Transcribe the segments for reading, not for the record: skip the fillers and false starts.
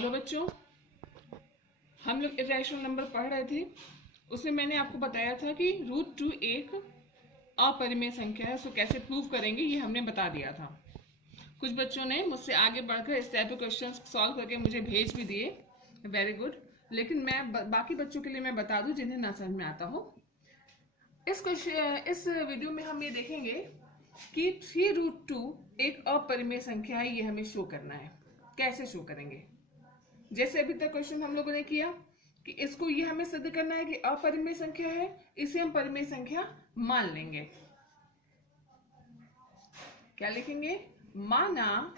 Hello बच्चों, हम लोग इरेशनल नंबर पढ़ रहे थे। उसमें मैंने आपको बताया था कि √2 एक अपरिमेय संख्या है। उसको कैसे प्रूव करेंगे ये हमने बता दिया था। कुछ बच्चों ने मुझसे आगे बढ़कर इस टाइप के क्वेश्चंस सॉल्व करके मुझे भेज भी दिए, वेरी गुड। लेकिन मैं बाकी बच्चों के लिए मैं बता दूं जिन्हें ना समझ में आता हो। इस वीडियो में हम ये देखेंगे कि 3√2 एक अपरिमेय संख्या है, ये हमें शो करना है। कैसे शो करेंगे? जैसे अभी तक क्वेश्चन हम लोगों ने किया कि इसको ये हमें सिद्ध करना है कि अपरिमेय संख्या है, इसे हम परिमेय संख्या मान लेंगे। क्या लिखेंगे? माना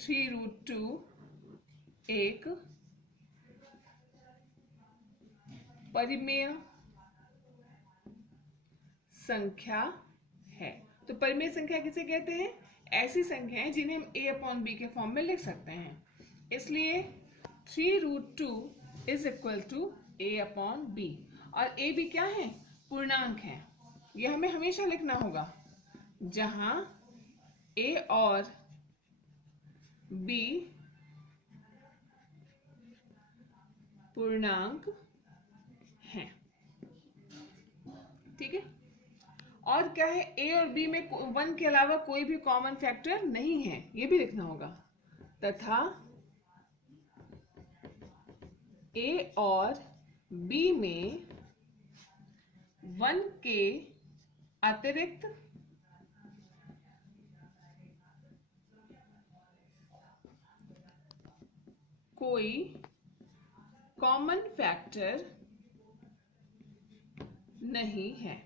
3√2 एक परिमेय संख्या है। तो परिमेय संख्या किसे कहते हैं? ऐसी संख्याएं जिन्हें हम a/b के फॉर्म में लिख सकते हैं। इसलिए 3√2 इज इक्वल टू a/b। और a b क्या है? पूर्णांक है। यह हमें हमेशा लिखना होगा। जहां a और b पूर्णांक हैं। ठीक है। और क्या है? a और b में 1 के अलावा कोई भी कॉमन फैक्टर नहीं है, ये भी लिखना होगा। तथा a और b में 1 के अतिरिक्त कोई कॉमन फैक्टर नहीं है।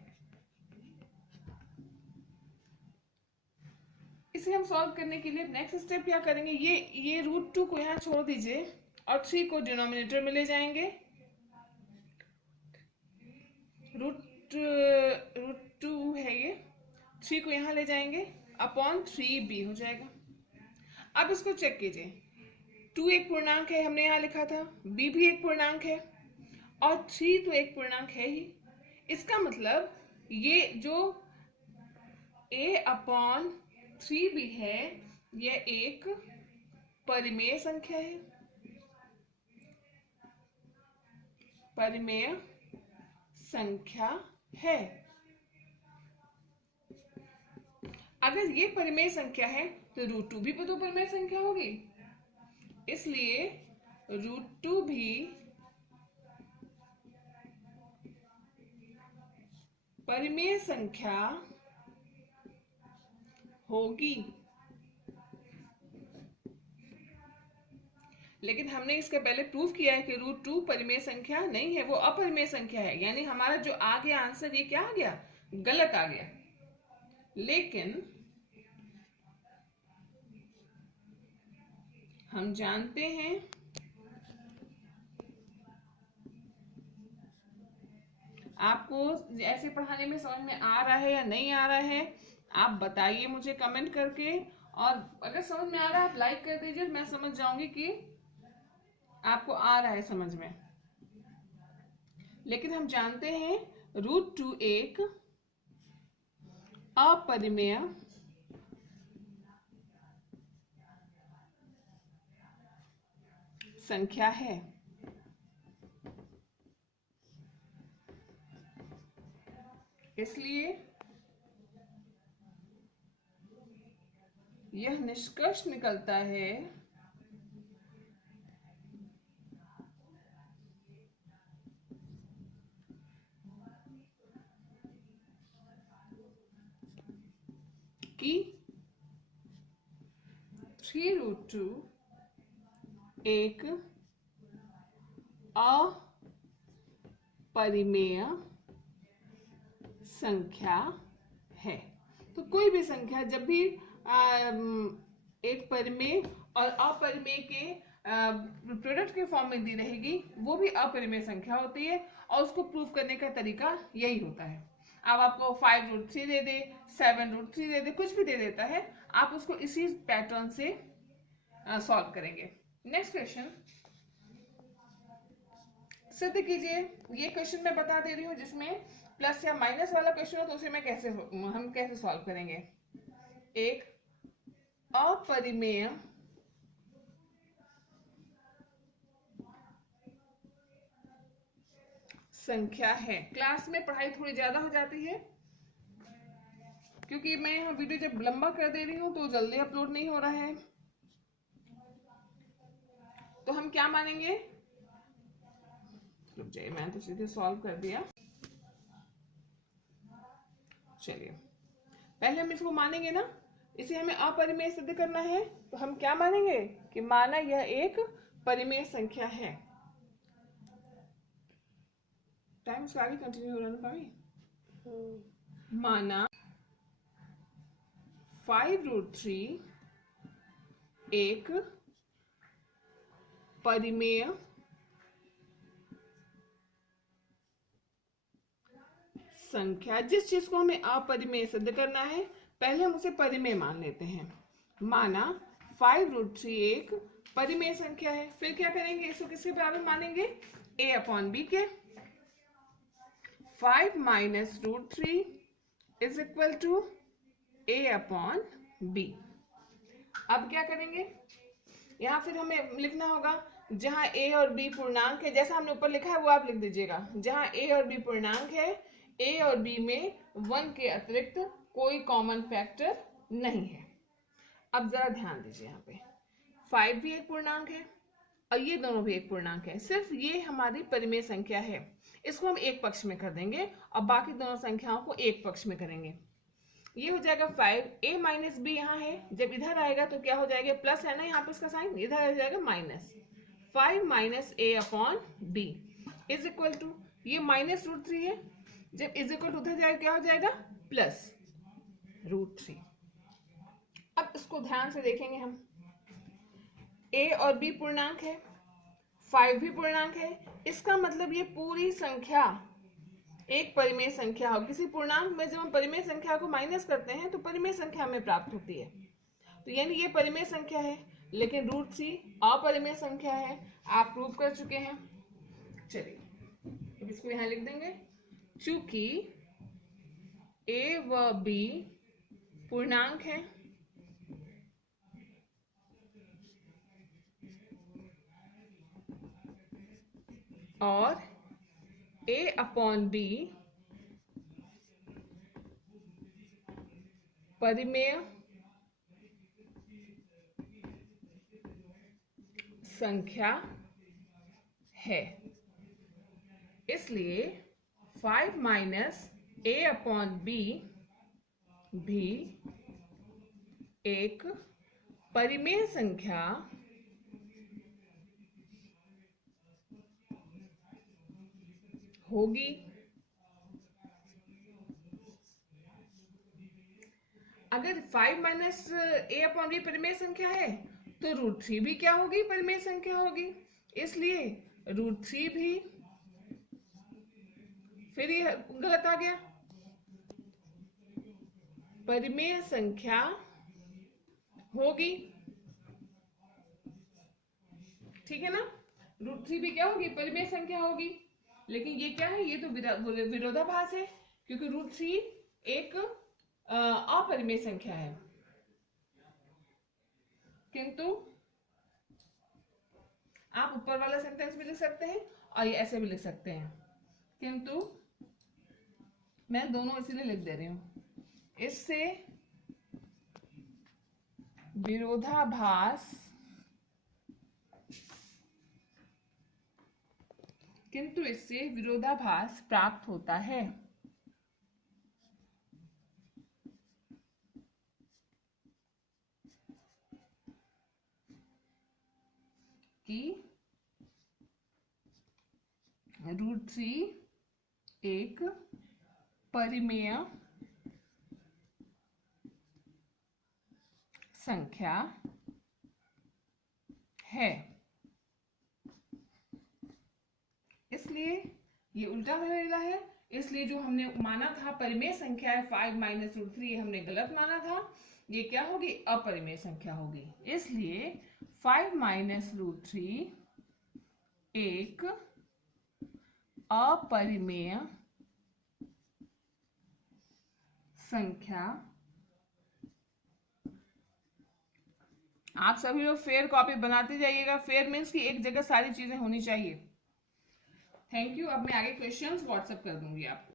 इसे हम सॉल्व करने के लिए नेक्स्ट स्टेप क्या करेंगे? ये √2 को यहाँ छोड़ दीजिए और 3 को डिनोमिनेटर में ले जाएंगे। √2 है ये, 3 को यहाँ ले जाएंगे, अपॉन 3b हो जाएगा। अब इसको चेक कीजिए। 2 एक पूर्णांक है, हमने यहाँ लिखा था। b भी एक पूर्णांक है और 3 तो एक पूर्णांक है ही। इसका मतलब ये जो a/3b है, यह एक परिमेय संख्या है। परिमेय संख्या है। अगर ये परिमेय संख्या है तो √2 भी तो परिमेय संख्या होगी। इसलिए √2 भी परिमेय संख्या होगी। लेकिन हमने इसके पहले प्रूव किया है कि √2 परिमेय संख्या नहीं है, वो अपरिमेय संख्या है। यानी हमारा जो आ गया आंसर, ये क्या आ गया? गलत आ गया। लेकिन हम जानते हैं आपको ऐसे पढ़ाने में समझ में आ रहा है या नहीं आ रहा है, आप बताइए मुझे कमेंट करके। और अगर समझ में आ रहा है आप लाइक कर दीजिए, मैं समझ जाऊंगी कि आपको आ रहा है समझ में। लेकिन हम जानते हैं √2 एक अपरिमेय संख्या है। इसलिए यह निष्कर्ष निकलता है कि 3√2 एक अपरिमेय संख्या है। तो कोई भी संख्या जब भी एक परिमेय और अपरिमेय के प्रोडक्ट के फॉर्म में दी रहेगी, वो भी अपरिमेय संख्या होती है। और उसको प्रूव करने का तरीका यही होता है। अब आपको 5√3 दे दे, 7√3 दे दे, कुछ भी दे देता है, आप उसको इसी पैटर्न से सॉल्व करेंगे। नेक्स्ट क्वेश्चन सिद्ध कीजिए। ये क्वेश्चन मैं बता दे रही हूँ, जिसमें प्लस या माइनस वाला क्वेश्चन हो तो उसे हम कैसे सॉल्व करेंगे। एक अपरिमेय संख्या है। क्लास में पढ़ाई थोड़ी ज्यादा हो जाती है क्योंकि मैं यहाँ वीडियो जब लंबा कर दे रही हूँ तो जल्दी अपलोड नहीं हो रहा है। तो हम क्या मानेंगे, रुक जाइए, मैंने तो सीधे सॉल्व कर दिया। चलिए पहले हम इसको मानेंगे ना, इसे हमें अपरिमेय सिद्ध करना है। तो हम क्या मानेंगे कि माना यह एक परिमेय संख्या है। टाइम से आगे कंटिन्यू हो रहा है ना भाई। माना 5√3 एक परिमेय संख्या। जिस चीज को हमें अपरिमेय सिद्ध करना है पहले हम उसे परिमेय मान लेते हैं। माना 5√3 एक परिमेय संख्या है। फिर क्या करेंगे, इसको किसके बराबर मानेंगे, a/b के। 5 - √3 इज इक्वल टू a/b। अब क्या करेंगे, यहाँ फिर हमें लिखना होगा जहां a और b पूर्णांक है, जैसा हमने ऊपर लिखा है वो आप लिख दीजिएगा। जहां a और b पूर्णांक है, a और b में 1 के अतिरिक्त कोई कॉमन फैक्टर नहीं है। अब जरा ध्यान दीजिए, यहाँ पे 5 भी एक पूर्णांक है और ये दोनों भी एक पूर्णांक है। सिर्फ ये हमारी परिमेय संख्या है, इसको हम एक पक्ष में कर देंगे और बाकी दोनों संख्याओं को एक पक्ष में करेंगे। ये हो जाएगा 5, a - b यहाँ है, जब इधर आएगा तो क्या हो जाएगा, प्लस है ना यहाँ पे इसका साइन, इधर आ जाएगा minus. 5 - a/b is equal to, ये -√3 है, जब इज इक्वल टू उधर जाएगा क्या हो जाएगा, प्लस √3। अब इसको ध्यान से देखेंगे हम, a और b पूर्णांक है, 5 भी पूर्णांक है, इसका मतलब ये पूरी संख्या एक परिमेय संख्या हो। किसी पूर्णांक में जब हम परिमेय संख्या को माइनस करते हैं तो परिमेय संख्या हमें प्राप्त होती है। तो यानी ये परिमेय संख्या है, लेकिन √3 अपरिमेय संख्या है, आप प्रूव कर चुके हैं। चलिए अब इसको यहां लिख देंगे, चूंकि a व b पूर्णांक है और a/b परिमेय संख्या है, इसलिए 5 - a/b भी एक परिमेय संख्या होगी। अगर 5 - a/b परिमेय संख्या है तो √3 भी क्या होगी, परिमेय संख्या होगी, इसलिए √3 भी, फिर ये गलत आ गया, परिमेय संख्या होगी। ठीक है ना, √3 भी क्या होगी, परिमेय संख्या होगी। लेकिन ये क्या है, ये तो विरोधाभास है, क्योंकि √3 एक अपरिमेय संख्या है। किंतु आप ऊपर वाला सेंटेंस भी लिख सकते हैं और ये ऐसे भी लिख सकते हैं, किंतु मैं दोनों इसीलिए लिख दे रही हूं, इससे विरोधाभास, किंतु इससे विरोधाभास प्राप्त होता है। कि √3 एक परिमेय संख्या है, इसलिए ये उल्टा होने है। इसलिए जो हमने माना था परिमेय संख्या है 5 - √3, हमने गलत माना था, ये क्या होगी, अपरिमेय संख्या होगी। इसलिए 5 - √3 एक अपरिमेय संख्या। आप सभी लोग फेयर कॉपी बनाते जाइएगा। फेयर मीन्स कि एक जगह सारी चीजें होनी चाहिए। Thank you. अब मैं आगे क्वेश्चंस व्हाट्सएप कर दूंगी आपको।